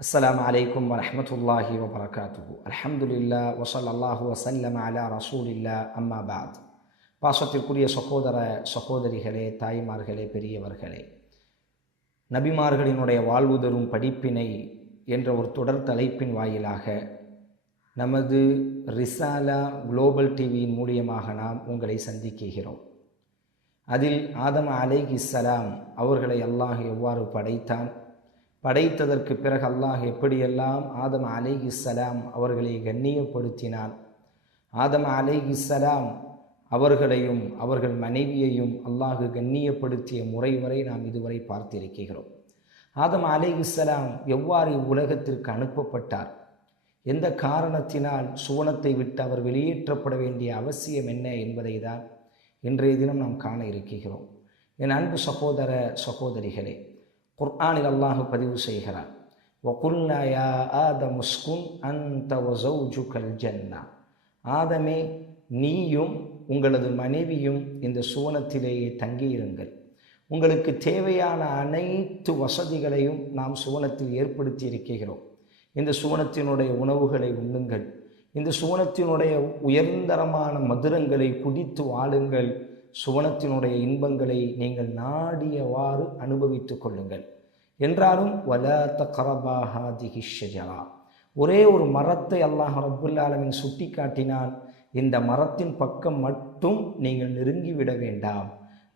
அஸ்ஸலாமு அலைக்கும் வரஹ்மத்துல்லாஹி வபரகாத்துஹு. அல்ஹம்துலில்லாஹ் வஸல்லல்லாஹு வஸல்லம அலா ரசூலில்லாஹ். அம்மா பஅத். பாசத்திற்குரிய சகோதர சகோதரிகளே, தாய்மார்களே, பெரியவர்களே, நபிமார்களினுடைய வாழ்வு தரும் படிப்பினை என்ற ஒரு தொடர் தலைப்பின் வாயிலாக நமது ரிசாலா குளோபல் டிவியின் மூலியமாக நாம் உங்களை சந்திக்கிறோம். அதில் ஆதம் அலைஹிஸ்ஸலாம் அவர்களை அல்லாஹ் எவ்வாறு படைத்தான், படைத்ததற்கு பிறகு அல்லாஹ் எப்படியெல்லாம் ஆதம் அலைஹிஸ்ஸலாம் அவர்களை கண்ணியப்படுத்தினான், ஆதம் அலைஹிஸ்ஸலாம் அவர்களையும் அவர்கள் மனைவியையும் அல்லாஹ் கண்ணியப்படுத்திய முறை வரை நாம் இதுவரை பார்த்திருக்கிறோம். ஆதம் அலைஹிஸ்ஸலாம் எவ்வாறு உலகத்திற்கு அனுப்பப்பட்டார், எந்த காரணத்தினால் சுவனத்தை விட்டு அவர் வெளியேற்றப்பட வேண்டிய அவசியம் என்ன என்பதை தான் இன்றைய தினம் நாம் காண இருக்கிறோம். என் அன்பு சகோதர சகோதரிகளே, குர்ஆனில் அல்லாஹ் பதிவு செய்கிறார், வகுல்னா யா ஆதமு உஸ்குன் அன்த வஸௌஜுகல் ஜன்னா. ஆதமே, நீயும் உங்களது மனைவியும் இந்த சுவனத்திலேயே தங்கியிருங்கள். உங்களுக்கு தேவையான அனைத்து வசதிகளையும் நாம் சுவனத்தில் ஏற்படுத்தி இருக்கிறோம். இந்த சுவனத்தினுடைய உணவுகளை உண்ணுங்கள், இந்த சுவனத்தினுடைய உயர்ந்தரமான மதுரங்களை குடித்து வாழுங்கள், சுவனத்தினுடைய இன்பங்களை நீங்கள் நாடியவாறு அனுபவித்துக் கொள்ளுங்கள். என்றாலும் வலா தக்ரபா ஹாதிஹி ஷஜரா, ஒரே ஒரு மரத்தை அல்லாஹ் ரப்புல் ஆலமீன் சுட்டி காட்டினான். இந்த மரத்தின் பக்கம் மட்டும் நீங்கள் நெருங்கிவிட வேண்டாம்.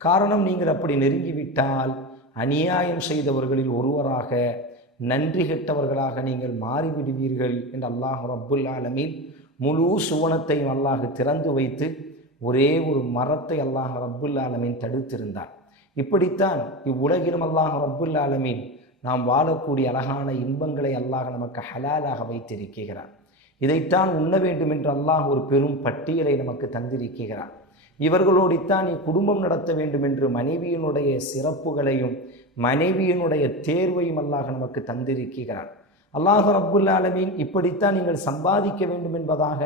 காரணம், நீங்கள் அப்படி நெருங்கிவிட்டால் அநியாயம் செய்தவர்களில் ஒருவராக, நன்றி கெட்டவர்களாக நீங்கள் மாறிவிடுவீர்கள் என்று அல்லாஹ் ரப்புல் ஆலமீன் முழு சுவனத்தையும் அல்லாஹ் திறந்து வைத்து ஒரே ஒரு மரத்தை அல்லாஹ் ரப்புல் ஆலமீன் தடுத்திருந்தார். இப்படித்தான் இவ்வுலகிலும் அல்லாஹ் ரப்புல் ஆலமீன் நாம் வாழக்கூடிய அழகான இன்பங்களை அல்லாஹ் நமக்கு ஹலாலாக வைத்திருக்கிறார். இதைத்தான் உண்ண வேண்டும் என்று அல்லாஹ் ஒரு பெரும் பட்டியலை நமக்கு தந்திருக்கிறார். இவர்களோடித்தான் நீ குடும்பம் நடத்த வேண்டும் என்று மனைவியினுடைய சிறப்புகளையும் மனைவியினுடைய தேர்வையும் அல்லாஹ் நமக்கு தந்திருக்கிறார். அல்லாஹ் ரப்புல் ஆலமீன் இப்படித்தான் நீங்கள் சம்பாதிக்க வேண்டும் என்பதாக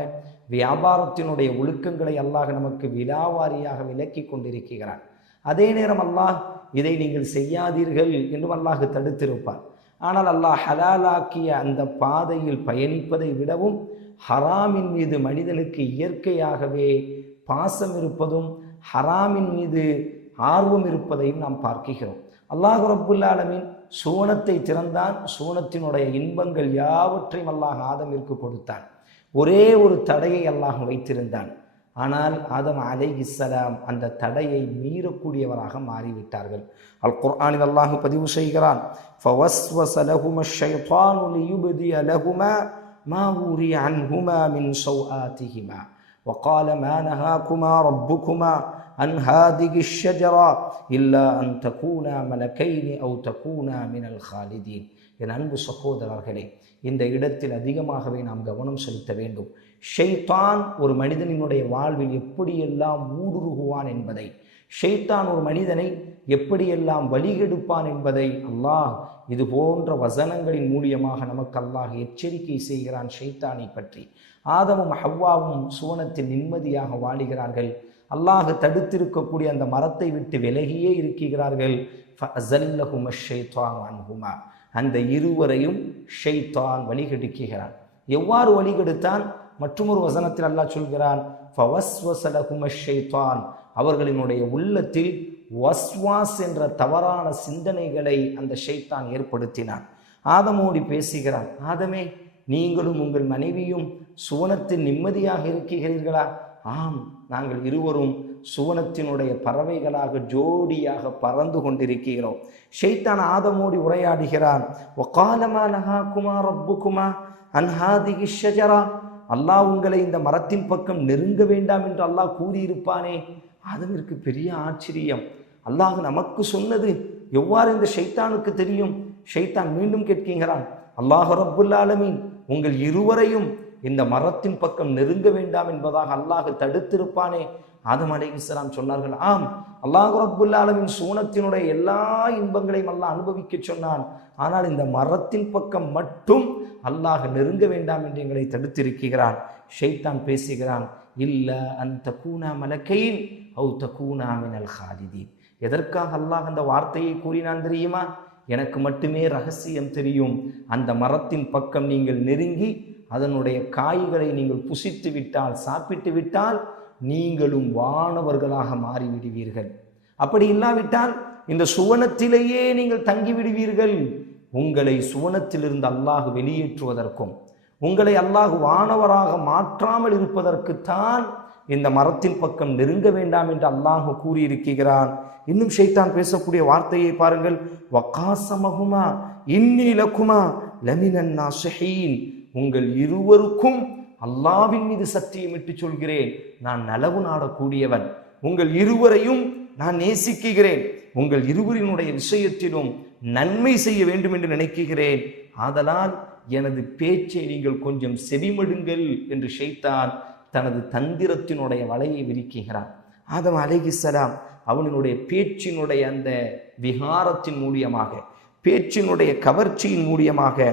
வியாபாரத்தினுடைய ஒழுக்கங்களை அல்லாஹ் நமக்கு விலாவாரியாக விளக்கி கொண்டிருக்கிறார். அதே நேரம் அல்லாஹ் இதை நீங்கள் செய்யாதீர்கள் என்றும் அல்லாஹ் தடுத்திருப்பார். ஆனால் அல்லாஹ் ஹலாலாக்கிய அந்த பாதையில் பயணிப்பதை விடவும் ஹராமின் மீது மனிதனுக்கு இயற்கையாகவே பாசம் இருப்பதும் ஹராமின் மீது ஆர்வம் இருப்பதையும் நாம் பார்க்கிறோம். அல்லாஹ் ரப்புல் ஆலமீன் சுவனத்தை திறந்தான். சுவனத்தினுடைய இன்பங்கள் யாவற்றையும் அல்லாஹ் ஆதமிற்கு கொடுத்தான். ஒரே ஒரு தடையை அல்லாஹ் வைத்திருந்தான். ஆனால் ஆதம் அலைஹிஸ்ஸலாம் அந்த தடையை மீறக்கூடியவராக மாறிவிட்டார்கள். அல் குர்ஆனில் அல்லாஹ் பதிவு செய்கிறான், ஃபவஸ்வஸ லஹும ஷைத்தானு லியுப்திய லஹுமா மா ஊரிய அன்ஹுமா மின் ஸௌஆதிஹிமா வகால மா நஹாகுமா ரப்புகுமா அன் ஹாதிஹி ஷஜரா இல்லா அன் தகூனா மலகைனி அவ் தகூனா மினல் காலிதீன். என் அன்பு சகோதரர்களே, இந்த இடத்தில் அதிகமாகவே நாம் கவனம் செலுத்த வேண்டும். ஷைத்தான் ஒரு மனிதனினுடைய வாழ்வில் எப்படியெல்லாம் ஊடுருகுவான் என்பதை, ஷைத்தான் ஒரு மனிதனை எப்படியெல்லாம் வழிகெடுப்பான் என்பதை அல்லாஹ் இது போன்ற வசனங்களின் மூலியமாக நமக்கு அல்லாஹ் எச்சரிக்கை செய்கிறான் ஷைத்தானை பற்றி. ஆதமும் ஹவ்வாவும் சுவனத்தில் நிம்மதியாக வாழுகிறார்கள். அல்லாஹ் தடுத்திருக்கக்கூடிய அந்த மரத்தை விட்டு விலகியே இருக்கிறார்கள். ஃபஅஸல்லஹும ஷைத்தானு அன்ஹுமா, அந்த இருவரையும் ஷைத்தான் வழிகெடுக்கிறான். எவ்வாறு வழிகெடுத்தான்? மற்றொரு வசனத்தில் அல்லாஹ் சொல்கிறான், ஃபவஸ்வஸ லஹும ஷைத்தான், அவர்களினுடைய உள்ளத்தில் வஸ்வாஸ் என்ற தவறான சிந்தனைகளை அந்த ஷைத்தான் ஏற்படுத்தினான். ஆதமோடி பேசுகிறான், ஆதமே, நீங்களும் உங்கள் மனைவியும் சுவனத்தில் நிம்மதியாக இருக்கிறீர்களா? ஆம், நாங்கள் இருவரும் சுவனத்தினுடைய பறவைகளாக ஜோடியாக பறந்து கொண்டிருக்கிறோம். ஷைத்தான் ஆதமோடி உரையாடுகிறான், வகால மா நஹாகுமா ரப்புகுமா அன் ஹாதிஹி ஷஜரா, அல்லாஹ் உங்களை இந்த மரத்தின் பக்கம் நெருங்க வேண்டாம் என்று அல்லாஹ் கூறியிருப்பானே. ஆதமிற்கு பெரிய ஆச்சரியம். அல்லாஹ் நமக்கு சொன்னது எவ்வாறு இந்த ஷைத்தானுக்கு தெரியும்? ஷைத்தான் மீண்டும் கேட்கிறான், அல்லாஹ் ரப்புல் ஆலமீன் உங்கள் இருவரையும் இந்த மரத்தின் பக்கம் நெருங்க வேண்டாம் என்பதாக அல்லாஹ் தடுத்திருப்பானே. ஆதம் அலைஹிஸ்ஸலாம் சொன்னார்கள், ஆம், அல்லாஹ் ரப்புல் ஆலமீன் சூனத்தினுடைய எல்லா இன்பங்களையும் அல்லாஹ் அனுபவிக்க சொன்னான். ஆனால் இந்த மரத்தின் பக்கம் மட்டும் அல்லாஹ் நெருங்க வேண்டாம் என்று எங்களை தடுத்திருக்கிறான். ஷைத்தான் பேசுகிறான், இல்லா அன் தகூனா மலக்கைன் அவு தகூனா மினல் ஹாலிதீன். எதற்காக அல்லாஹ் அந்த வார்த்தையை கூறினான் தெரியுமா? எனக்கு மட்டுமே ரகசியம் தெரியும். அந்த மரத்தின் பக்கம் நீங்கள் நெருங்கி அதனுடைய காய்களை நீங்கள் புசித்து விட்டால், சாப்பிட்டு விட்டால் நீங்களும் வானவர்களாக மாறிவிடுவீர்கள். அப்படி இல்லாவிட்டால் இந்த சுவனத்திலேயே நீங்கள் தங்கிவிடுவீர்கள். உங்களை சுவனத்திலிருந்து அல்லாஹ் வெளியேற்றுவதற்கும் உங்களை அல்லாஹ் வானவராக மாற்றாமல் இருப்பதற்குத்தான் இந்த மரத்தின் பக்கம் நெருங்க வேண்டாம் என்று அல்லாஹ் கூறியிருக்கிறான். இன்னும் ஷைத்தான் பேசக்கூடிய வார்த்தையை பாருங்கள். வகாசமஹுமா இன்னி லகுமா லமினன் நாஸிஹீன். உங்கள் இருவருக்கும் அல்லாஹ்வின் மீது சத்தியமிட்டு சொல்கிறேன், நான் நலவு நாடக்கூடியவன். உங்கள் இருவரையும் நான் நேசிக்கிறேன். உங்கள் இருவரினுடைய விஷயத்திலும் நன்மை செய்ய வேண்டும் என்று நினைக்கிறேன். ஆதலால் எனது பேச்சை நீங்கள் கொஞ்சம் செவிமடுங்கள் என்று ஷைத்தான் தனது தந்திரத்தினுடைய வலையை விரிக்கிறான். ஆதம் அலைஹிஸ்ஸலாம் அவனுடைய பேச்சினுடைய அந்த விகாரத்தின் மூலியமாக, பேச்சினுடைய கவர்ச்சியின் மூலியமாக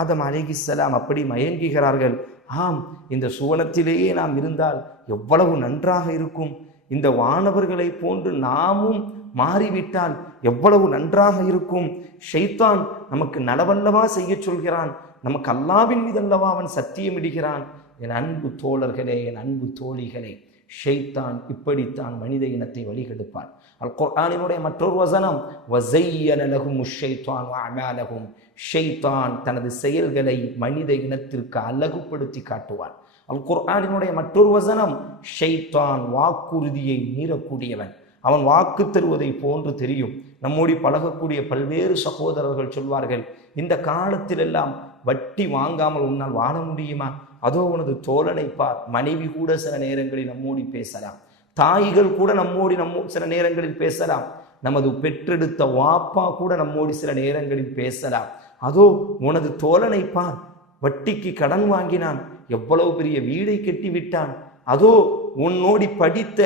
ஆதம் அலைஹிஸ்ஸலாம் அப்படி மயங்குகிறார்கள். ஆம், இந்த சுவனத்திலேயே நாம் இருந்தால் எவ்வளவு நன்றாக இருக்கும். இந்த வானவர்களை போன்று நாமும் மாறிவிட்டால் எவ்வளவு நன்றாக இருக்கும். ஷைத்தான் நமக்கு நலவல்லவா செய்ய சொல்கிறான், நமக்கு அல்லாஹ்வின் மீது அல்லவா அவன் சத்தியமிடுகிறான். என் அன்பு தோழர்களே, என் அன்பு தோழிகளே, ஷைத்தான் இப்படித்தான் மனித இனத்தை வழிகெடுப்பான். அல் குர்ஆனினுடைய மற்றொரு வசனம், வஸய்யன லஹுமுஷ் ஷைத்தானு அஅமாலஹும். ஷைத்தான் தனது செயல்களை மனித இனத்திற்கு அழகுபடுத்தி காட்டுவான். அல் குர்ஆனினுடைய மற்றொரு வசனம், ஷைத்தான் வாக்குறுதியை மீறக்கூடியவன். அவன் வாக்கு தருவதை போன்று தெரியும். நம்மோடி பழகக்கூடிய பல்வேறு சகோதரர்கள் சொல்வார்கள், இந்த காலத்தில் எல்லாம் வட்டி வாங்காமல் உன்னால் வாழ முடியுமா? அதோ உனது தோழனை பார். மனைவி கூட சில நேரங்களில் நம்மோடி பேசலாம், தாய்கள் கூட நம்மோடி சில நேரங்களில் பேசலாம், நமது பெற்றெடுத்த வாப்பா கூட நம்மோடி சில நேரங்களில் பேசலாம். அதோ உனது தோழனை பார், வட்டிக்கு கடன் வாங்கினான், எவ்வளவு பெரிய வீடை கட்டிவிட்டான். அதோ உன்னோடி படித்த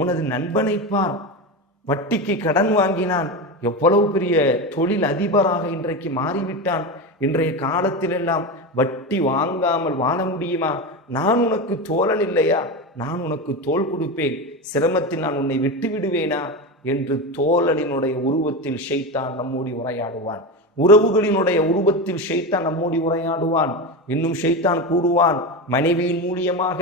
உனது நண்பனை பார், வட்டிக்கு கடன் வாங்கினான், எவ்வளவு பெரிய தொழில் அதிபராக இன்றைக்கு மாறிவிட்டான். இன்றைய காலத்திலெல்லாம் வட்டி வாங்காமல் வாழ முடியுமா? நான் உனக்கு தோழன் இல்லையா? நான் உனக்கு தோள் கொடுப்பேன், சிரமத்தில் நான் உன்னை விட்டு விடுவேனா என்று தோழனினுடைய உருவத்தில் ஷைத்தான் நம்மோடி உரையாடுவான். உறவுகளினுடைய உருவத்தில் ஷைத்தான் நம்மோடி உரையாடுவான். இன்னும் ஷைத்தான் கூறுவான், மனைவியின் மூலியமாக,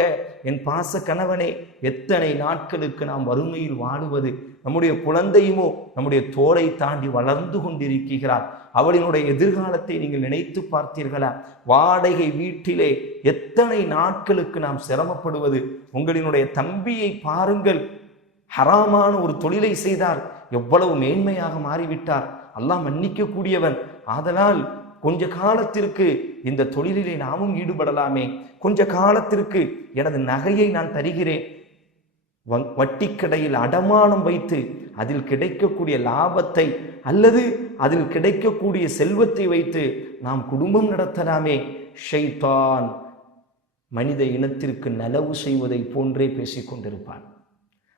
என் பாச கணவனே, எத்தனை நாட்களுக்கு நாம் வறுமையில் வாழுவது? நம்முடைய குழந்தையுமோ நம்முடைய தோளை தாண்டி வளர்ந்து கொண்டிருக்கிறார். அவளினுடைய எதிர்காலத்தை நீங்கள் நினைத்து பார்த்தீர்களா? வாடகை வீட்டிலே எத்தனை நாட்களுக்கு நாம் சிரமப்படுவது? உங்களினுடைய தம்பியை பாருங்கள், ஹராமான ஒரு தொழிலை செய்தார், எவ்வளவு மேன்மையாக மாறிவிட்டார். அல்லாஹ் மன்னிக்க கூடியவன். ஆதலால் கொஞ்ச காலத்திற்கு இந்த தொழிலிலே நாமும் ஈடுபடலாமே. கொஞ்ச காலத்திற்கு எனது நகையை நான் தருகிறேன், வட்டிக்கடையில் அடமானம் வைத்து அதில் கிடைக்கக்கூடிய லாபத்தை அல்லது அதில் கிடைக்கக்கூடிய செல்வத்தை வைத்து நாம் குடும்பம் நடத்தலாமே. ஷைத்தான் மனித இனத்திற்கு நலவு செய்வதை போன்றே பேசிக்கொண்டிருப்பான்.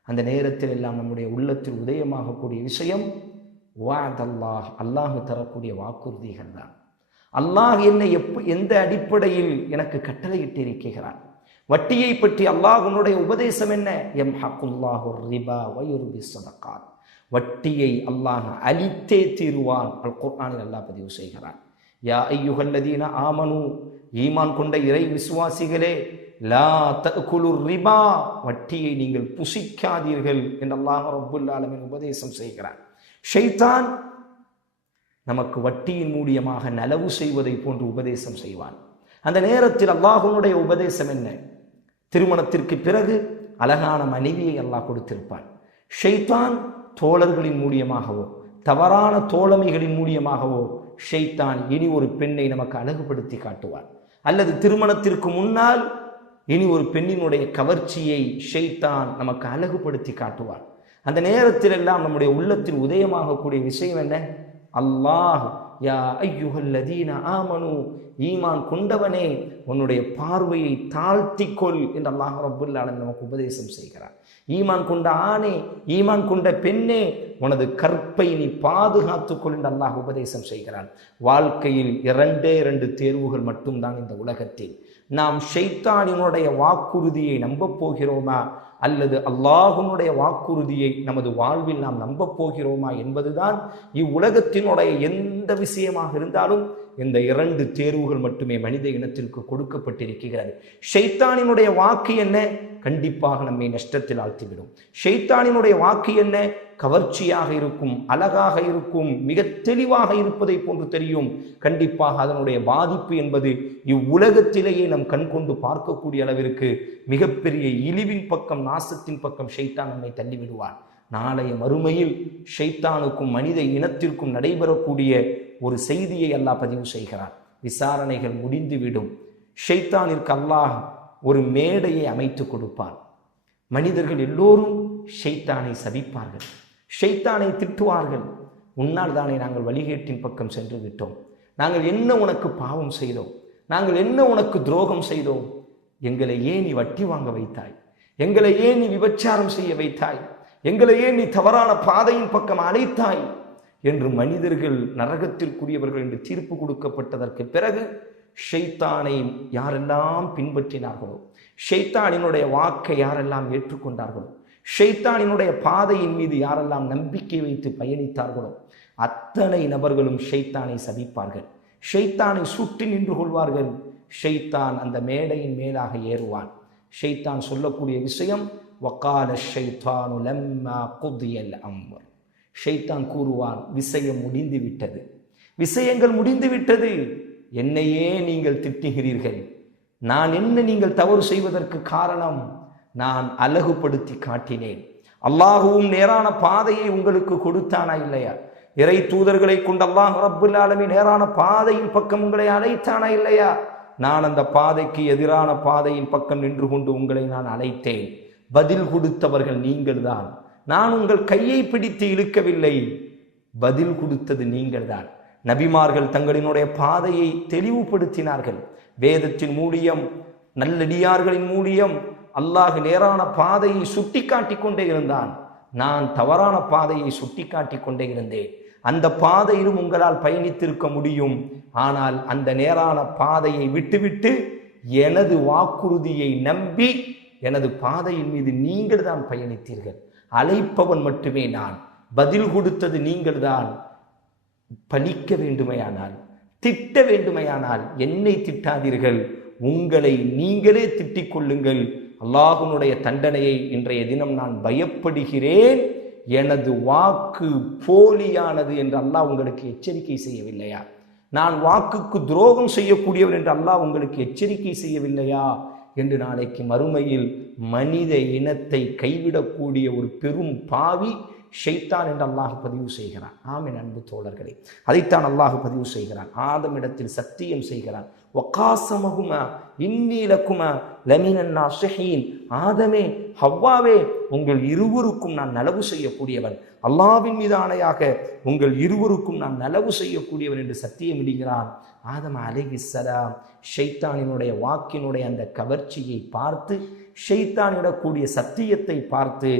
அந்த நேரத்தில் எல்லாம் நம்முடைய உள்ளத்தில் உதயமாகக்கூடிய விஷயம் வாதல்லாஹ், அல்லாஹ் தரக்கூடிய வாக்குறுதிகள் தான். அல்லாஹ் என்னை எந்த அடிப்படையில் எனக்கு கட்டளையிட்டு இருக்கிறான்? வட்டியை பற்றி அல்லாஹ்வுடைய உபதேசம் என்ன? யம்ஹகுல்லாஹு ரிபா வ யுர்பி ஸதகாத். வட்டியை அல்லாஹ் அழித்தே தீருவான். அல் குர்ஆனில் அல்லாஹ் பதிவு செய்கிறான், யா அய்யுஹல்லதீன ஆமனு, ஈமான் கொண்ட இறை விசுவாசிகளே, லா தஅகுலுர் ரிபா, வட்டியை நீங்கள் புசிக்காதீர்கள் என்று அல்லாஹ் ரப்புல் ஆலமீன் உபதேசம் செய்கிறான். ஷைத்தான் நமக்கு வட்டியின் மூலியமாக நலவு செய்வதை போன்று உபதேசம் செய்வான். அந்த நேரத்தில் அல்லாஹ்வுடைய உபதேசம் என்ன? திருமணத்திற்கு பிறகு அழகான மனைவியை அல்லாஹ் கொடுத்திருப்பான். ஷைத்தான் தோழர்களின் மூலியமாகவோ தவறான தோழமைகளின் மூலியமாகவோ ஷைத்தான் இனி ஒரு பெண்ணை நமக்கு அழகுபடுத்தி காட்டுவான். அல்லது திருமணத்திற்கு முன்னால் இனி ஒரு பெண்ணினுடைய கவர்ச்சியை ஷைத்தான் நமக்கு அழகுபடுத்தி காட்டுவான். அந்த நேரத்தில் எல்லாம் நம்முடைய உள்ளத்தில் உதயமாகக்கூடிய விஷயம் என்ன? அல்லாஹ், யா அய்யுஹல்லதீன ஆமனு, ஈமான் கொண்டவனே, உன்னுடைய பார்வையை தாழ்த்திக்கொள் என்று அல்லாஹ் ரப்புல் ஆலமீன் நமக்கு உபதேசம் செய்கிறார். ஈமான் கொண்ட ஆணே, ஈமான் கொண்ட பெண்ணே, உனது கற்பை நீ பாதுகாத்துக்கொள் என்று அல்லாஹ் உபதேசம் செய்கிறான். வாழ்க்கையில் 2 தேர்வுகள் மட்டும்தான் இந்த உலகத்தில். நாம் ஷைத்தானினுடைய வாக்குறுதியை நம்பப் போகிறோமா அல்லது அல்லாஹ்வுடைய வாக்குறுதியை நமது வாழ்வில் நாம் நம்பப் போகிறோமா என்பதுதான் இவ்வுலகத்தினுடைய எந்த விஷயமாக இருந்தாலும் இந்த 2 தேர்வுகள் மட்டுமே மனித இனத்திற்கு கொடுக்கப்பட்டிருக்கிறது. ஷைத்தானினுடைய வாக்கு என்ன? கண்டிப்பாக நம்மை நஷ்டத்தில் ஆழ்த்திவிடும். ஷைத்தானினுடைய வாக்கு என்ன? கவர்ச்சியாக இருக்கும், அழகாக இருக்கும், மிக தெளிவாக இருப்பதை போன்று தெரியும். கண்டிப்பாக அதனுடைய பாதிப்பு என்பது இவ்வுலகத்திலேயே நம் கண் கொண்டு பார்க்கக்கூடிய அளவிற்கு மிகப்பெரிய இழிவின் பக்கம், நாசத்தின் பக்கம் ஷைத்தான் நம்மை தள்ளிவிடுவார். நாளைய மறுமையில் ஷைத்தானுக்கும் மனித இனத்திற்கும் நடைபெறக்கூடிய ஒரு செய்தியை அல்லாஹ் பதிவு செய்கிறார். விசாரணைகள் முடிந்துவிடும். ஷைத்தானிற்கு அல்லாஹ் ஒரு மேடையை அமைத்து கொடுப்பார். மனிதர்கள் எல்லோரும் ஷைத்தானை சபிப்பார்கள், ஷைத்தானை திட்டுவார்கள். உன்னால் தானே நாங்கள் வழிகேட்டின் பக்கம் சென்று விட்டோம், நாங்கள் என்ன உனக்கு பாவம் செய்தோம், நாங்கள் என்ன உனக்கு துரோகம் செய்தோம், எங்களை ஏன் நீ வட்டி வாங்க வைத்தாய், எங்களை ஏன் நீ விபச்சாரம் செய்ய வைத்தாய், எங்களை ஏன் நீ தவறான பாதையின் பக்கம் அழைத்தாய் என்று மனிதர்கள் நரகத்திற்குரியவர்கள் என்று தீர்ப்பு கொடுக்கப்பட்டதற்கு பிறகு ஷைத்தானை யாரெல்லாம் பின்பற்றினார்களோ, ஷைத்தானினுடைய வாக்கை யாரெல்லாம் ஏற்றுக்கொண்டார்களோ, ஷைத்தானினுடைய பாதையின் மீது யாரெல்லாம் நம்பிக்கை வைத்து பயணித்தார்களோ அத்தனை நபர்களும் ஷைத்தானை சபிப்பார்கள், ஷைத்தானை சுற்றி நின்று கொள்வார்கள். ஷைத்தான் அந்த மேடையின் மேலாக ஏறுவான். ஷைத்தான் சொல்லக்கூடிய விஷயம், வகால ஷைத்தானு லம்மா குதியல் அம்ர். ஷைத்தான் கூறுவான், விஷயம் முடிந்து விட்டது, விஷயங்கள் முடிந்து விட்டது, என்னையே நீங்கள் திட்டுகிறீர்கள், நான் என்ன நீங்கள் தவறு செய்வதற்கு காரணம்? நான் அழகுபடுத்தி காட்டினேன். அல்லாஹுவும் நேரான பாதையை உங்களுக்கு கொடுத்தானா இல்லையா? இறை தூதர்களை கொண்டு அல்லாஹ் ரப்புல் ஆலமீன் நேரான பாதையின் பக்கம் உங்களை அழைத்தானா இல்லையா? நான் அந்த பாதைக்கு எதிரான பாதையின் பக்கம் நின்று கொண்டு உங்களை நான் அழைத்தேன். பதில் கொடுத்தவர்கள் நீங்கள்தான். நான் உங்கள் கையை பிடித்து இழுக்கவில்லை, பதில் கொடுத்தது நீங்கள்தான். நபிமார்கள் தங்களினுடைய பாதையை தெளிவுபடுத்தினார்கள். வேதத்தின் மூலியம், நல்லடியார்களின் மூலியம் அல்லாஹ் நேரான பாதையை சுட்டி காட்டி கொண்டே இருந்தான். நான் தவறான பாதையை சுட்டி காட்டி கொண்டே இருந்தேன். அந்த பாதையிலும் உங்களால் பயணித்திருக்க முடியும். ஆனால் அந்த நேரான பாதையை விட்டுவிட்டு எனது வாக்குறுதியை நம்பி எனது பாதையின் மீது நீங்கள் தான் பயணித்தீர்கள். அழைப்பவன் மட்டுமே நான், பதில் கொடுத்தது நீங்கள் தான். பலிக்க வேண்டுமையானால், திட்ட வேண்டுமையானால் என்னை திட்டாதீர்கள், உங்களை நீங்களே திட்டிக் கொள்ளுங்கள். அல்லாஹ்வுடைய தண்டனையை இன்றைய தினம் நான் பயப்படுகிறேன். எனது வாக்கு போலியானது என்று அல்லாஹ் உங்களுக்கு எச்சரிக்கை செய்யவில்லையா? நான் வாக்குக்கு துரோகம் செய்யக்கூடியவர் என்று அல்லாஹ் உங்களுக்கு எச்சரிக்கை செய்யவில்லையா என்று நாளைக்கு மறுமையில் மனித இனத்தை கைவிடக்கூடிய ஒரு பெரும் பாவி ஷைத்தான் என்று அல்லாஹ் பதிவு செய்கிறான். ஆமென் அன்பு தோழர்களே, அதைத்தான் அல்லாஹ் பதிவு செய்கிறான். ஆதமிடத்தில் சத்தியம் செய்கிறான். வகாசமகுமா இன்னீ லகுமா லமினன் நாஸிஹீன். ஆதமே, ஹவ்வாவே, உங்கள் இருவருக்கும் நான் நலவு செய்யக்கூடியவன். அல்லாஹ்வின் மீது ஆணையாக உங்கள் இருவருக்கும் நான் நலவு செய்யக்கூடியவன் என்று சத்தியம் இடுகிறான். ஆதம் அலைஹிஸ்ஸலாம் ஷைத்தானினுடைய வாக்கினுடைய அந்த கவர்ச்சியை பார்த்து, ஷைத்தானிடக்கூடிய சத்தியத்தை பார்த்து,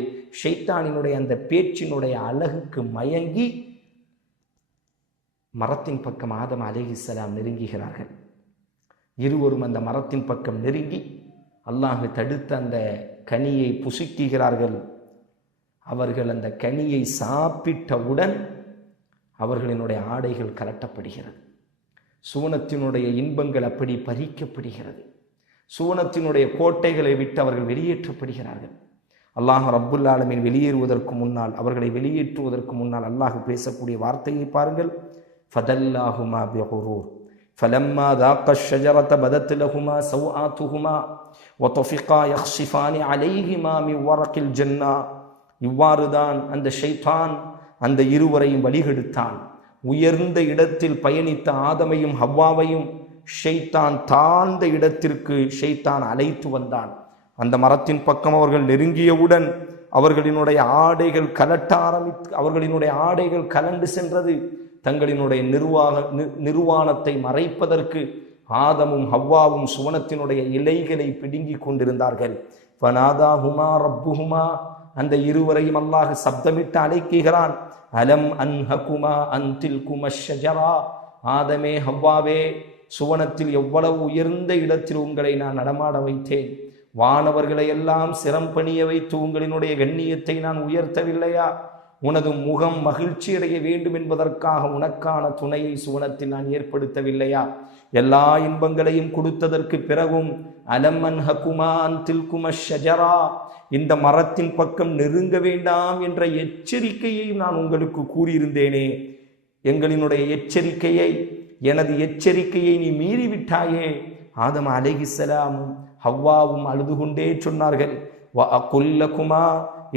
ஷைத்தானினுடைய அந்த பேச்சினுடைய அழகுக்கு மயங்கி மரத்தின் பக்கம் ஆதம் அலைஹிஸ்ஸலாம் நெருங்குகிறார்கள். இருவரும் அந்த மரத்தின் பக்கம் நெருங்கி அல்லாஹ் தடுத்த அந்த கனியை புசிக்குகிறார்கள். அவர்கள் அந்த கனியை சாப்பிட்டவுடன் அவர்களினுடைய ஆடைகள் கலட்டப்படுகிறது. சுவனத்தினுடைய இன்பங்கள் அப்படி பறிக்கப்படுகிறது. சுவனத்தினுடைய கோட்டைகளை விட்டு அவர்கள் வெளியேற்றப்படுகிறார்கள். அல்லாஹ் ரப்புல் ஆலமீன் வெளியேறுவதற்கு முன்னால், அவர்களை வெளியேற்றுவதற்கு முன்னால் அல்லாஹ் பேசக்கூடிய வார்த்தையை பாருங்கள். ஃபதல்லாஹுமா பிகுரூர் ஃபலம்மா ذاق الشجرة بدت لهما سوآتهما وطفقا يخصفان عليهما من ورق الجنة. இவ்வாறுதான் அந்த ஷைத்தான் அந்த இருவரையும் வழிகெடுத்தான். உயர்ந்த இடத்தில் பயணித்த ஆதமையும் ஹவ்வாவையும் ஷைத்தான் தாழ்ந்த இடத்திற்கு ஷைத்தான் அழைத்து வந்தான். அந்த மரத்தின் பக்கம் அவர்கள் நெருங்கியவுடன் அவர்களினுடைய ஆடைகள் கலட்ட அவர்களினுடைய ஆடைகள் கலண்டு சென்றது. தங்களினுடைய நிர்வாணத்தை மறைப்பதற்கு ஆதமும் ஹவ்வாவும் சுவனத்தினுடைய இலைகளை பிடுங்கி கொண்டிருந்தார்கள். ஃபனாதாஹுமா ரப்புஹுமா, அந்த இருவரையும் அல்லாஹ் சப்தமிட்டு அழைக்கிறான். அலம் அன்ஹகுமா அன்தில்குமா ஷஜரா. ஆதமே, ஹவ்வாவே, சுவனத்தில் எவ்வளவு உயர்ந்த இடத்தில் உங்களை நான் நடமாட வைத்தேன். வானவர்களை எல்லாம் சிரம் பணிய வைத்து உங்களினுடைய கண்ணியத்தை நான் உயர்த்தவில்லையா? உனது முகம் மகிழ்ச்சி அடைய வேண்டும் என்பதற்காக உனக்கான துணையை சுவனத்தில் நான் ஏற்படுத்தவில்லையா? எல்லா இன்பங்களையும் கொடுத்ததற்கு பிறகும் அலம்மன் ஹகுமான் தில்கும ஷஜரா, இந்த மரத்தின் பக்கம் நெருங்க வேண்டாம் என்ற எச்சரிக்கையை நான் உங்களுக்கு கூறியிருந்தேனே. எங்களினுடைய எச்சரிக்கையை, எனது எச்சரிக்கையை நீ மீறிவிட்டாயே. ஆதம் அலைஹிஸ்ஸலாமும் ஹவ்வாவும் அழுது கொண்டே சொன்னார்கள்,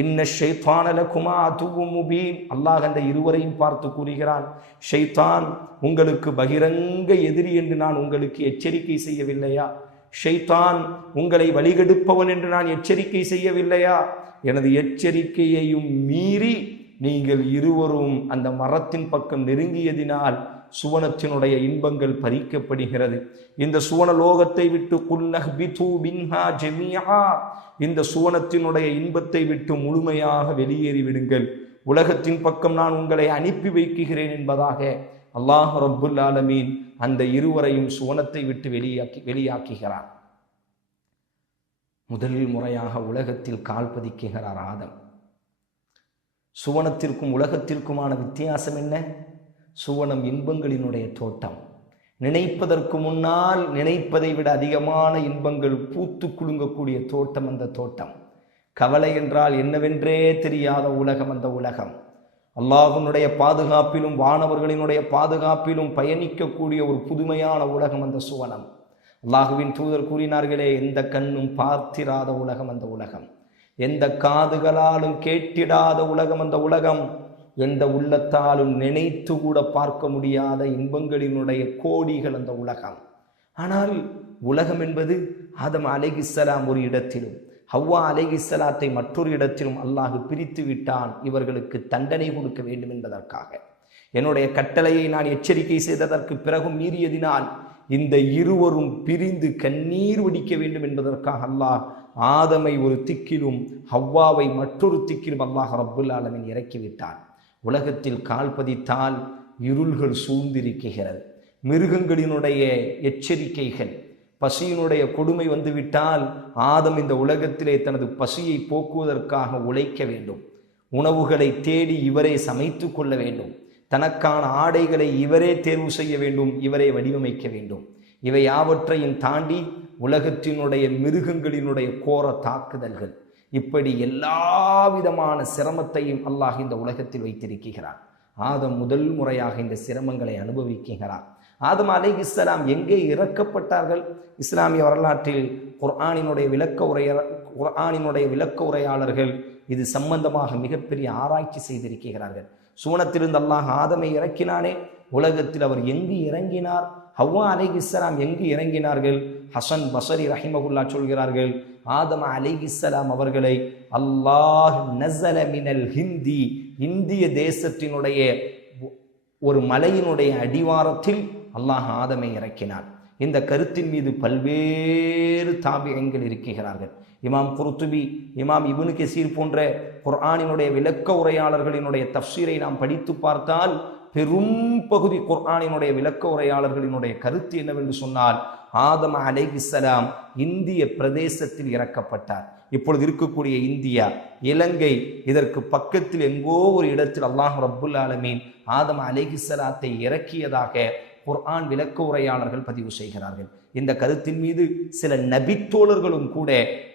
இன்ன ஷைத்தான லகுமா அதுவும் முபீன். அல்லாஹ் அந்த இருவரையும் பார்த்து கூறுகிறான், ஷைத்தான் உங்களுக்கு பகிரங்க எதிரி என்று நான் உங்களுக்கு எச்சரிக்கை செய்யவில்லையா? ஷைத்தான் உங்களை வழிகெடுப்பவன் என்று நான் எச்சரிக்கை செய்யவில்லையா? எனது எச்சரிக்கையையும் மீறி நீங்கள் இருவரும் அந்த மரத்தின் பக்கம் நெருங்கியதினால் சுவனத்தினுடைய இன்பங்கள் பறிக்கப்படுகிறது. இந்த சுவன லோகத்தை விட்டு குல்லஹ்பிது மின்ஹா ஜமீஆ, இந்த சுவனத்தினுடைய இன்பத்தை விட்டு முழுமையாக வெளியேறி விடுங்கள், உலகத்தின் பக்கம் நான் உங்களை அனுப்பி வைக்கிறேன் என்பதாக அல்லாஹ் ரப்புல் ஆலமீன் அந்த இருவரையும் சுவனத்தை விட்டு வெளியாக்குகிறார். முதல் முறையாக உலகத்தில் கால் பதிக்குகிறார் ஆதம். சுவனத்திற்கும் உலகத்திற்குமான வித்தியாசம் என்ன? சுவனம் இன்பங்களினுடைய தோட்டம். நினைப்பதற்கு முன்னால் நினைப்பதை விட அதிகமான இன்பங்கள் பூத்து குலுங்கக்கூடிய தோட்டம் அந்த தோட்டம். கவலை என்றால் என்னவென்றே தெரியாத உலகம் அந்த உலகம். அல்லாஹ்வினுடைய பாதுகாப்பிலும் வானவர்களினுடைய பாதுகாப்பிலும் பயணிக்கக்கூடிய ஒரு புதுமையான உலகம் அந்த சுவனம். அல்லாஹுவின் தூதர் கூறினார்களே, எந்த கண்ணும் பார்த்திராத உலகம் அந்த உலகம், எந்த காதுகளாலும் கேட்டிடாத உலகம் அந்த உலகம், எந்த உள்ளத்தாலும் நினைத்து கூட பார்க்க முடியாத இன்பங்களினுடைய கோடிகள் அந்த உலகம். ஆனால் உலகம் என்பது ஆதம் அலைஹிஸ்ஸலாம் ஒரு இடத்திலும் ஹவ்வா அலைஹிஸ்ஸலாத்தை மற்றொரு இடத்திலும் அல்லாஹ் பிரித்து விட்டான், இவர்களுக்கு தண்டனை கொடுக்க வேண்டும் என்பதற்காக. என்னுடைய கட்டளையை நான் எச்சரிக்கை செய்ததற்கு பிறகும் மீறியதினால் இந்த இருவரும் பிரிந்து கண்ணீர் வடிக்க வேண்டும் என்பதற்காக அல்லாஹ் ஆதமை ஒரு திக்கிலும் ஹவ்வாவை மற்றொரு திக்கிலும் அல்லாஹ் ரப்புல் ஆலமீன் இறக்கிவிட்டான். உலகத்தில் கால் பதித்தால் இருள்கள் சூழ்ந்திருக்கிறது. மிருகங்களினுடைய எச்சரிக்கைகள், பசியினுடைய கொடுமை வந்துவிட்டால் ஆதம் இந்த உலகத்திலே தனது பசியை போக்குவதற்காக உழைக்க வேண்டும். உணவுகளை தேடி இவரே சமைத்து கொள்ள வேண்டும். தனக்கான ஆடைகளை இவரே தேர்வு செய்ய வேண்டும், இவரே வடிவமைக்க வேண்டும். இவை யாவற்றையும் தாண்டி உலகத்தினுடைய மிருகங்களினுடைய கோர தாக்குதல்கள், இப்படி எல்லா விதமான சிரமத்தையும் அல்லாஹ் இந்த உலகத்தில் வைத்திருக்கிறார். ஆதம் முதல் முறையாக இந்த சிரமங்களை அனுபவிக்கிறார். ஆதம் அலைஹிஸ்ஸலாம் எங்கே இறக்கப்பட்டார்கள்? இஸ்லாமிய வரலாற்றில் குர்ஆனினுடைய விளக்க உரையாளர்கள் இது சம்பந்தமாக மிகப்பெரிய ஆராய்ச்சி செய்திருக்கிறார்கள். சுவனத்திலிருந்து அல்லாஹ் ஆதமை இறக்கினானே, உலகத்தில் அவர் எங்கு இறங்கினார்? ஹவ்வா அலைஹிஸ்ஸலாம் எங்கு இறங்கினார்கள்? ஹசன் பஸரி ரஹிமஹுல்லா சொல்கிறார்கள், ஆதம் அலைஹிஸ்ஸலாம் அவர்களை அல்லாஹ் நஸல மினல் ஹிந்தி, இந்திய தேசத்தினுடைய ஒரு மலையினுடைய அடிவாரத்தில் அல்லாஹ் ஆதமை இறக்கினார். இந்த கருத்தின் மீது பல்வேறு தாபியங்கள் இருக்கிறார்கள். இமாம் குர்துபி, இமாம் இப்னு கஸீர் போன்ற குர்ஆனினுடைய விளக்க உரையாளர்களினுடைய தஃப்சீரை நாம் படித்து பார்த்தால் பெரும் பகுதி குர்ஆனினுடைய விளக்க உரையாளர்களினுடைய கருத்து என்னவென்று சொன்னால், ஆதம் அலைஹிஸ்ஸலாம் இந்திய பிரதேசத்தில் இறக்கப்பட்டார். இப்பொழுது இருக்கக்கூடிய இந்தியா, இலங்கை, இதற்கு பக்கத்தில் எங்கோ ஒரு இடத்தில் அல்லாஹ் ரப்புல் ஆலமீன் ஆதம் அலைஹிஸ்ஸலாத்தை இறக்கியதாக குர்ஆன் விளக்க உரையாளர்கள் பதிவு செய்கிறார்கள். இந்த கருத்தின் மீது சில நபித்தோழர்களும் கூட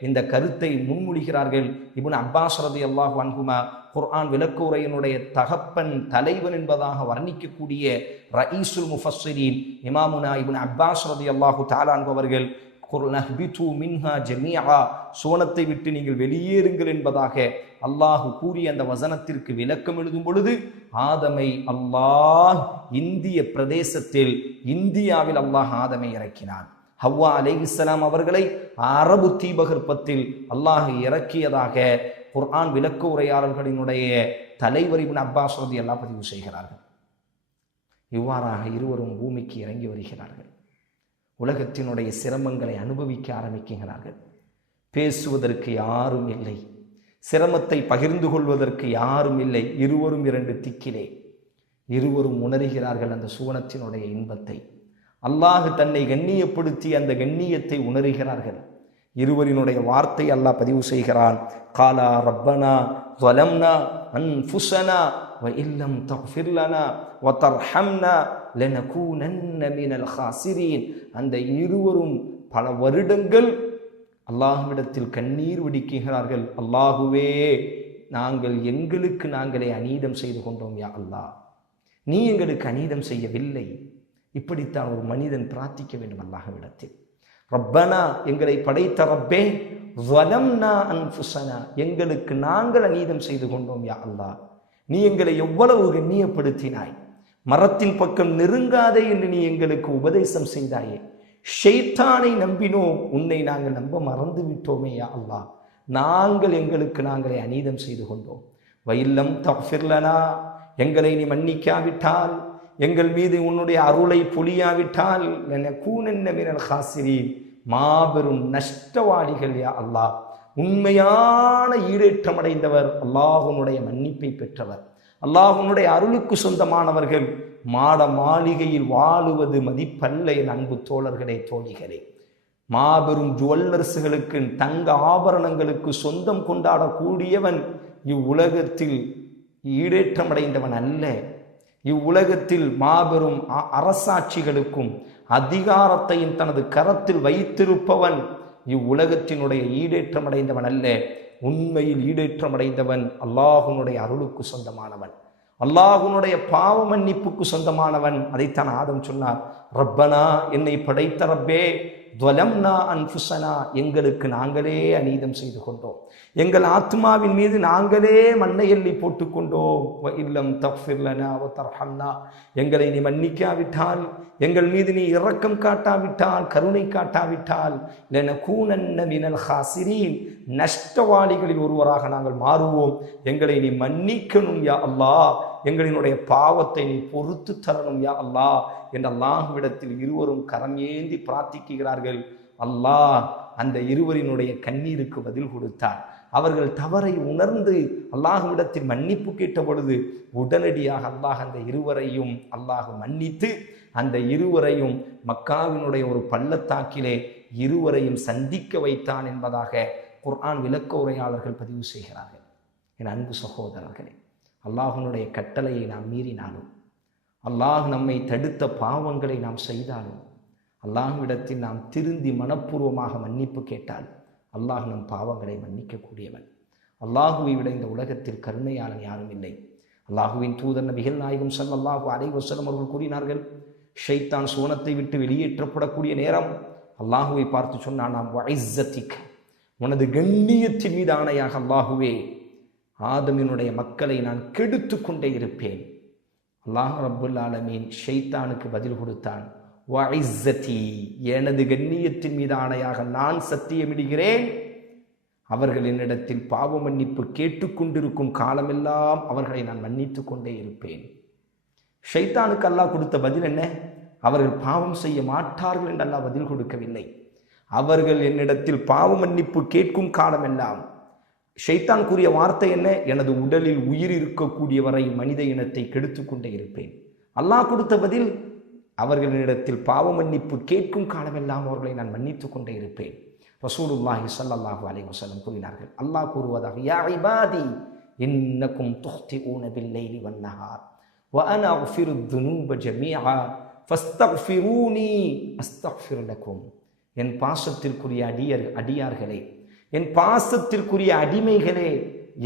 இந்த கருத்தை முன்மொழிகிறார்கள். இப்னு அப்பாஸ் ரலியல்லாஹு அன்ஹுமா குர்ஆன் விளக்க உரையினுடைய தகப்பன், தலைவன் என்பதாக வர்ணிக்கக்கூடிய ரயீசுல் முஃபஸ்ஸிரீன் இமாமுனா இப்னு அப்பாஸ் ரலியல்லாஹு தஆலா அவர்கள் நஹ்பிது மின்ஹா ஜமீஆ, சோனத்தை விட்டு நீங்கள் வெளியேறுங்கள் என்பதாக அல்லாஹ் கூறிய அந்த வசனத்திற்கு விளக்கம் எழுதும் பொழுது, ஆதமை அல்லாஹ் இந்திய பிரதேசத்தில், இந்தியாவில் அல்லாஹ் ஆதமை இறக்கினான். ஹவ்வா அலைஹிஸ்ஸலாம் அவர்களை அரபு தீபகற்பத்தில் அல்லாஹ் இறக்கியதாக குர்ஆன் விளக்க உரையாளர்களினுடைய தலைவர் இப்னு அப்பாஸ் ரலியல்லாஹு பதிவு செய்கிறார்கள். இவ்வாறாக இருவரும் பூமிக்கு இறங்கி வருகிறார்கள். உலகத்தினுடைய சிரமங்களை அனுபவிக்க ஆரம்பிக்கிறார்கள். பேசுவதற்கு யாரும் இல்லை, சிரமத்தை பகிர்ந்து கொள்வதற்கு யாரும் இல்லை. இருவரும் இரண்டு திக்கிலே இருவரும் உணர்கிறார்கள் அந்த சுவனத்தினுடைய இன்பத்தை. அல்லாஹ் தன்னை கண்ணியப்படுத்தி அந்த கண்ணியத்தை உணர்கிறார்கள். இருவரினுடைய வார்த்தை அல்லாஹ் பதிவு செய்கிறான். காலா ரப்பனா ظلمنا أنفسنا وإن لم تغفر لنا وترحمنا لنكونن من الخاسرين. அந்த இருவரும் பல வருடங்கள் அல்லாஹ்விடத்தில் கண்ணீர் வடிக்கிறார்கள். அல்லாஹுவே, நாங்கள் எங்களுக்கு நாங்களே அநீதம் செய்து கொண்டோம் யா அல்லாஹ், நீ எங்களுக்கு அநீதம் செய்யவில்லை. இப்படித்தான் ஒரு மனிதன் பிரார்த்திக்க வேண்டும் அல்லாஹ்விடத்தில். ரப்பனா, எங்களை படைத்த ரப்பே, ظلمنا أنفسنا, எங்களுக்கு நாங்கள் அநீதம் செய்து கொண்டோம் யா அல்லாஹ், நீ எங்களை எவ்வளவு கண்ணியப்படுத்தினாய், மரத்தின் பக்கம் நெருங்காதே என்று நீ எங்களுக்கு உபதேசம் செய்தாயே, ஷைத்தானை நம்பினோம், உன்னை நாங்கள் நம்ப மறந்து விட்டோமே யா அல்லாஹ், நாங்கள் எங்களுக்கு நாங்களே அநீதம் செய்து கொண்டோம். வயில்லம் தஃபிர் லனா, எங்களை நீ மன்னிக்காவிட்டால், எங்கள் மீது உன்னுடைய அருளை பொழியாவிட்டால், லனகூனன்ன மினல் காசிரீன், மாபெரும் நஷ்டவாளிகள் யா அல்லாஹ். உண்மையான ஈடேற்றம் அடைந்தவர் அல்லாஹ்வுடைய மன்னிப்பை பெற்றவர், அல்லாஹ்வுடைய அருளுக்கு சொந்தமானவர்கள் மாட மாளிகையில் வாழுவது மதிப்பல்ல. என் அன்பு தோழர்களே, தோழிகளே, மாபெரும் ஜுவல்லர்ஸ்களுக்கு, தங்க ஆபரணங்களுக்கு சொந்தம் கொண்டாடக்கூடியவன் இவ்வுலகத்தில் ஈடேற்றம் அடைந்தவன் அல்ல. இவ்வுலகத்தில் மாபெரும் அரசாட்சிகளுக்கும் அதிகாரத்தையும் தனது கரத்தில் வைத்திருப்பவன் இவ்வுலகத்தினுடைய ஈடேற்றம் அடைந்தவன் அல்ல. உண்மையில் ஈடேற்றம் அடைந்தவன் அல்லாஹ்வுடைய அருளுக்கு சொந்தமானவன், அல்லாஹ்வுடைய பாவ மன்னிப்புக்கு சொந்தமானவன். அதைத்தான் ஆதம் சொன்னார். ரப்பனா, என்னை படைத்த ரப்பே, ظلمنا أنفسنا, எங்களுக்கு நாங்களே அநீதம் செய்து கொண்டோம், எங்கள் ஆத்மாவின் மீது நாங்களே மண்ணை எள்ளி போட்டுக்கொண்டோம். وَإِلَّمْ تَغْفِرْ لَنَا وَتَرْحَمْنَا, எங்களை நீ மன்னிக்காவிட்டால், எங்கள் மீது நீ இரக்கம் காட்டாவிட்டால், கருணை காட்டாவிட்டால், لَنَكُونَنَّ مِنَ الْخَاسِرِينَ, நஷ்டவாளிகளில் ஒருவராக நாங்கள் மாறுவோம். எங்களை நீ மன்னிக்கணும் யா அல்லாஹ், எங்களினுடைய பாவத்தை நீ பொறுத்து தரணும் யா அல்லாஹ் என்ற அல்லாஹ்விடத்தில் இருவரும் கரம் ஏந்தி பிரார்த்திக்கிறார்கள். அல்லாஹ் அந்த இருவரினுடைய கண்ணீருக்கு பதில் கொடுத்தார். அவர்கள் தவறை உணர்ந்து அல்லாஹ்விடத்தில் மன்னிப்பு கேட்ட பொழுது உடனடியாக அல்லாஹ் அந்த இருவரையும் அல்லாஹ் மன்னித்து அந்த இருவரையும் மக்காவினுடைய ஒரு பள்ளத்தாக்கிலே இருவரையும் சந்திக்க வைத்தான் என்பதாக குர்ஆன் விளக்க உரையாளர்கள் பதிவு செய்கிறார்கள். என் அன்பு சகோதரர்களே, அல்லாஹ்வுடைய கட்டளையை நாம் மீறினாலும், அல்லாஹ் நம்மை தடுத்த பாவங்களை நாம் செய்தாலும், அல்லாஹ்விடத்தில் நாம் திருந்தி மனப்பூர்வமாக மன்னிப்பு கேட்டால் அல்லாஹ் நம் பாவங்களை மன்னிக்கக்கூடியவன். அல்லாஹுவை விட இந்த உலகத்தில் கருணையாளன் யாரும் இல்லை. அல்லாஹுவின் தூதர் நபிகள் நாயகம் ஸல்லல்லாஹு அலைஹி வஸல்லம் அவர்கள் கூறினார்கள், ஷைத்தான் சோனத்தை விட்டு வெளியேற்றப்படக்கூடிய நேரம் அல்லாஹுவை பார்த்து சொன்னான், வஇஸ்ஸத்திக், உனது கண்ணியத்தின் மீது ஆணையாக அல்லாஹுவே, ஆதமினுடைய மக்களை நான் கெடுத்து கொண்டே இருப்பேன். அல்லாஹ் ரப்புல் ஆலமீன் ஷைத்தானுக்கு பதில் கொடுத்தான், வஇஸ்ஸதி, எனது கண்ணியத்தின் மீது ஆணையாக நான் சத்தியமிடுகிறேன், அவர்கள் என்னிடத்தில் பாவ மன்னிப்பு கேட்டுக்கொண்டிருக்கும் காலமெல்லாம் அவர்களை நான் மன்னித்து கொண்டே இருப்பேன். ஷைத்தானுக்கு அல்லாஹ் கொடுத்த பதில் என்ன? அவர்கள் பாவம் செய்ய மாட்டார்கள் என்று அல்லாஹ் பதில் கொடுக்கவில்லை. அவர்கள் என்னிடத்தில் பாவ மன்னிப்பு கேட்கும் காலமெல்லாம். ஷைத்தான் கூறிய வார்த்தை என்ன? எனது உடலில் உயிர் இருக்கக்கூடிய வரை மனித இனத்தை கெடுத்து கொண்டே இருப்பேன். அல்லாஹ் கொடுத்த பதில், அவர்களிடத்தில் பாவ மன்னிப்பு கேட்கும் காலமெல்லாம் அவர்களை நான் மன்னித்து கொண்டே இருப்பேன். ரசூலுல்லாஹி ஸல்லல்லாஹு அலைஹி வஸல்லம் கூறினார்கள், அல்லாஹ் கூறுவதாக, யா இபாதி இன்னக்கும் துக்திஊன பில்லைலி வன்னஹார் வ அனா அக்ஃபிருத் துனூப ஜமீஆ ஃபஸ்தக்ஃபிரூனி அஸ்தக்ஃபிர் லக்கும். என் பாசத்திற்குரிய அடியார்களே, என் பாசத்திற்குரிய அடிமைகளே,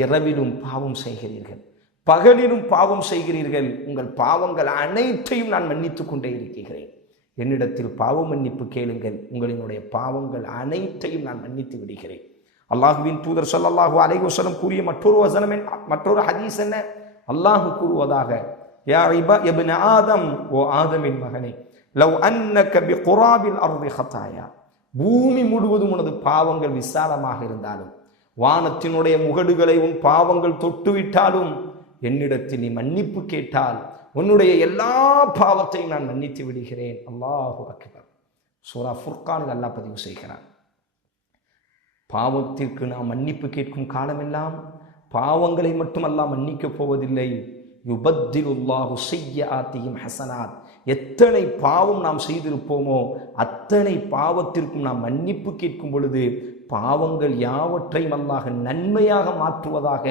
இரவிலும் பாவம் செய்கிறீர்கள், பகலிலும் பாவம் செய்கிறீர்கள், உங்கள் பாவங்கள் அனைத்தையும் நான் மன்னித்துக் கொண்டே இருக்கிறேன். என்னிடத்தில் பாவ மன்னிப்பு கேளுங்கள், உங்களினுடைய பாவங்கள் அனைத்தையும் நான் மன்னித்து விடுகிறேன். அல்லாஹுவின் தூதர் ஸல்லல்லாஹு அலைஹி வஸல்லம் கூறிய மற்றொரு ஹதீஸ் என்ன? அல்லாஹ் கூறுவதாக, யா இப்ன ஆதம், ஓ ஆதமின் மகனே, லவ் அன்னக பிகுராபில் அர்தி ஹதாயா, பூமி முழுவதும் உனது பாவங்கள் விசாலமாக இருந்தாலும், வானத்தினுடைய முகடுகளை உன் பாவங்கள் தொட்டுவிட்டாலும், என்னிடத்தில் நீ மன்னிப்பு கேட்டால் உன்னுடைய எல்லா பாவத்தையும் நான் மன்னித்து விடுகிறேன். அல்லாஹு அக்பர். சூரா ஃபுர்கானில் அல்லாஹ் பதிவு செய்கிறான், பாவத்திற்கு நாம் மன்னிப்பு கேட்கும் காலமெல்லாம் பாவங்களை மட்டும் அல்லாஹ் மன்னிக்கப் போவதில்லை, யுபத்திலுல்லாஹு ஸய்யிஆத்திஹிம் ஹஸனாத். எத்தனை பாவம் நாம் செய்திருப்போமோ அத்தனை பாவத்திற்கும் நாம் மன்னிப்பு கேட்கும் பொழுது பாவங்கள் யாவற்றையும் அல்லாஹ் நன்மையாக மாற்றுவதாக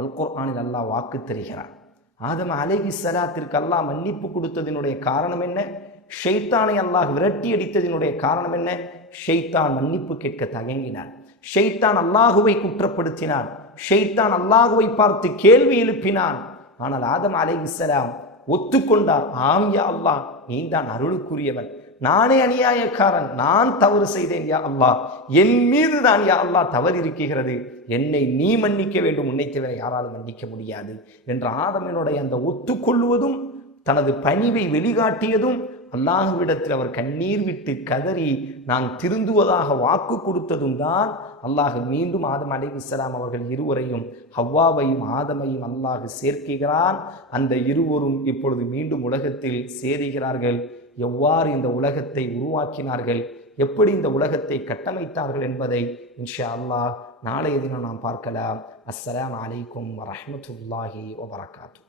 அல் குர்ஆனில் அல்லாஹ் வாக்கு தருகிறான். ஆதம் அலைஹிஸ்ஸலாத்திற்கு அல்லாஹ் மன்னிப்பு கொடுத்ததினுடைய காரணம் என்ன? ஷைத்தானை அல்லாஹ் விரட்டி அடித்ததினுடைய காரணம் என்ன? ஷைத்தான் மன்னிப்பு கேட்க தயங்கினான். ஷைத்தான் அல்லாஹுவை குற்றப்படுத்தினான். ஷைத்தான் அல்லாஹுவை பார்த்து கேள்வி எழுப்பினான். ஆனால் ஆதம் அலைஹிஸ்ஸலாம் ஒத்துக்கொண்டார். ஆம் யா அல்லாஹ், நீதான் அருளுக்குரியவன், நானே அநியாயக்காரன், நான் தவறு செய்தேன் யா அல்லாஹ், என் மீது தான் யா அல்லாஹ் தவறு இருக்கிறது, என்னை நீ மன்னிக்க வேண்டும், உன்னை தவிர யாராலும் மன்னிக்க முடியாது என்ற ஆதமினுடைய அந்த ஒத்துக்கொள்வதும் தனது பணிவை வெளிக்காட்டியதும் அல்லாஹுவிடத்தில் அவர் கண்ணீர் விட்டு கதறி நான் திருந்துவதாக வாக்கு கொடுத்ததும் தான் அல்லாஹ் மீண்டும் ஆதம் அலைஹிஸ்ஸலாம் அவர்கள் இருவரையும் ஹவ்வாவையும் ஆதமையும் அல்லாஹ் சேர்க்கிறான். அந்த இருவரும் இப்பொழுது மீண்டும் உலகத்தில் சேருகிறார்கள். எவ்வாறு இந்த உலகத்தை உருவாக்கினார்கள், எப்படி இந்த உலகத்தை கட்டமைத்தார்கள் என்பதை இன்ஷா அல்லாஹ் நாளைய தினம் நாம் பார்க்கலாம். அஸ்ஸலாமு அலைக்கும் வரஹ்மத்துல்லாஹி வபரகாத்துஹு.